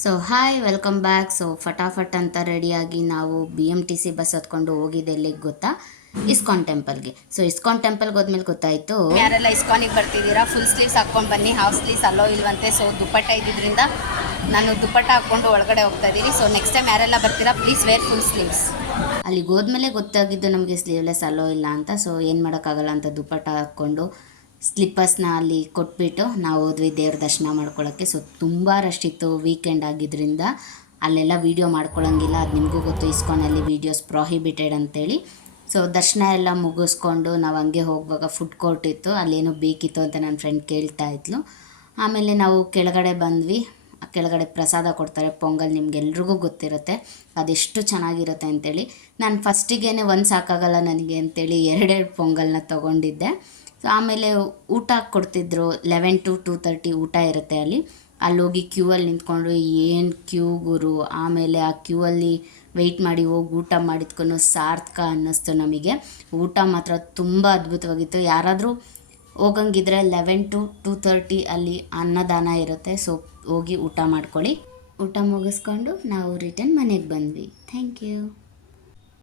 So hi welcome back. So ಫಟಾಫಟ್ ಅಂತ ರೆಡಿಯಾಗಿ ನಾವು BMTC ಬಸ್ ಹತ್ಕೊಂಡು ಹೋಗಿದ್ದೆ. ಎಲ್ಲಿಗೆ ಗೊತ್ತಾ? ಇಸ್ಕಾನ್ ಟೆಂಪಲ್ಗೆ. ಸೊ ಇಸ್ಕಾನ್ ಟೆಂಪಲ್ಗೆ ಹೋದ್ಮೇಲೆ ಗೊತ್ತಾಯಿತು, ಯಾರೆಲ್ಲ ಇಸ್ಕಾನಿಗೆ ಬರ್ತಿದ್ದೀರಾ ಫುಲ್ ಸ್ಲೀವ್ಸ್ ಹಾಕ್ಕೊಂಡು ಬನ್ನಿ, ಹಾಫ್ ಸ್ಲೀವ್ಸ್ ಅಲ್ಲೋ ಇಲ್ವಂತೆ. ಸೊ ದುಪ್ಪಟ್ಟ ಇದ್ದಿದ್ದರಿಂದ ನಾನು ದುಪ್ಪಟ್ಟ ಹಾಕ್ಕೊಂಡು ಒಳಗಡೆ ಹೋಗ್ತಾ ಇದ್ದೀನಿ. ಸೊ ನೆಕ್ಸ್ಟ್ ಟೈಮ್ ಯಾರೆಲ್ಲ ಬರ್ತೀರಾ ಪ್ಲೀಸ್ ವೇರ್ ಫುಲ್ ಸ್ಲೀವ್ಸ್. ಅಲ್ಲಿಗೆ ಹೋದ್ಮೇಲೆ ಗೊತ್ತಾಗಿದ್ದು ನಮಗೆ ಸ್ಲೀವ್ಲೆಸ್ ಅಲ್ಲೋ ಇಲ್ಲ ಅಂತ. ಸೊ ಏನು ಮಾಡೋಕ್ಕಾಗಲ್ಲ ಅಂತ ದುಪ್ಪಟ್ಟ ಹಾಕ್ಕೊಂಡು ಸ್ಲಿಪ್ಪರ್ಸ್ನ ಅಲ್ಲಿ ಕೊಟ್ಬಿಟ್ಟು ನಾವು ಹೋದ್ವಿ ದೇವ್ರ ದರ್ಶನ ಮಾಡ್ಕೊಳ್ಳೋಕ್ಕೆ. ಸೊ ತುಂಬ ರಶ್ ಇತ್ತು, ವೀಕೆಂಡ್ ಆಗಿದ್ದರಿಂದ ಅಲ್ಲೆಲ್ಲ ವೀಡಿಯೋ ಮಾಡ್ಕೊಳ್ಳೋಂಗಿಲ್ಲ. ಅದು ನಿಮಗೂ ಗೊತ್ತು, ಇಸ್ಕಾನಲ್ಲಿ ವೀಡಿಯೋಸ್ ಪ್ರೊಹಿಬಿಟೆಡ್ ಅಂತೇಳಿ. ಸೊ ದರ್ಶನ ಎಲ್ಲ ಮುಗಿಸ್ಕೊಂಡು ನಾವು ಹಂಗೆ ಹೋಗುವಾಗ ಫುಡ್ ಕೋರ್ಟ್ ಇತ್ತು, ಅಲ್ಲೇನೋ ಬೇಕಿತ್ತು ಅಂತ ನನ್ನ ಫ್ರೆಂಡ್ ಕೇಳ್ತಾ ಇದ್ಲು. ಆಮೇಲೆ ನಾವು ಕೆಳಗಡೆ ಬಂದ್ವಿ. ಕೆಳಗಡೆ ಪ್ರಸಾದ ಕೊಡ್ತಾರೆ, ಪೊಂಗಲ್. ನಿಮ್ಗೆಲ್ರಿಗೂ ಗೊತ್ತಿರುತ್ತೆ ಅದೆಷ್ಟು ಚೆನ್ನಾಗಿರುತ್ತೆ ಅಂತೇಳಿ. ನಾನು ಫಸ್ಟಿಗೇ ಒಂದು ಸಾಕಾಗಲ್ಲ ನನಗೆ ಅಂತೇಳಿ ಎರಡೆರಡು ಪೊಂಗಲ್ನ ತೊಗೊಂಡಿದ್ದೆ. ಸೊ ಆಮೇಲೆ ಊಟ ಕೊಡ್ತಿದ್ರು. 11 to 2:30 ಊಟ ಇರುತ್ತೆ ಅಲ್ಲಿ. ಅಲ್ಲೋಗಿ ಕ್ಯೂವಲ್ಲಿ ನಿಂತ್ಕೊಂಡು ಏನು ಕ್ಯೂ ಗುರು. ಆಮೇಲೆ ಆ ಕ್ಯೂವಲ್ಲಿ ವೆಯ್ಟ್ ಮಾಡಿ ಹೋಗಿ ಊಟ ಮಾಡಿದ್ಕೊಂಡು ಸಾರ್ಥಕ ಅನ್ನಿಸ್ತು ನಮಗೆ. ಊಟ ಮಾತ್ರ ತುಂಬ ಅದ್ಭುತವಾಗಿತ್ತು. ಯಾರಾದರೂ ಹೋಗಂಗಿದ್ರೆ 11 to 2:30 ಅಲ್ಲಿ ಅನ್ನದಾನ ಇರುತ್ತೆ. ಸೊ ಹೋಗಿ ಊಟ ಮಾಡ್ಕೊಳ್ಳಿ. ಊಟ ಮುಗಿಸ್ಕೊಂಡು ನಾವು ರಿಟರ್ನ್ ಮನೆಗೆ ಬಂದ್ವಿ. Thank you.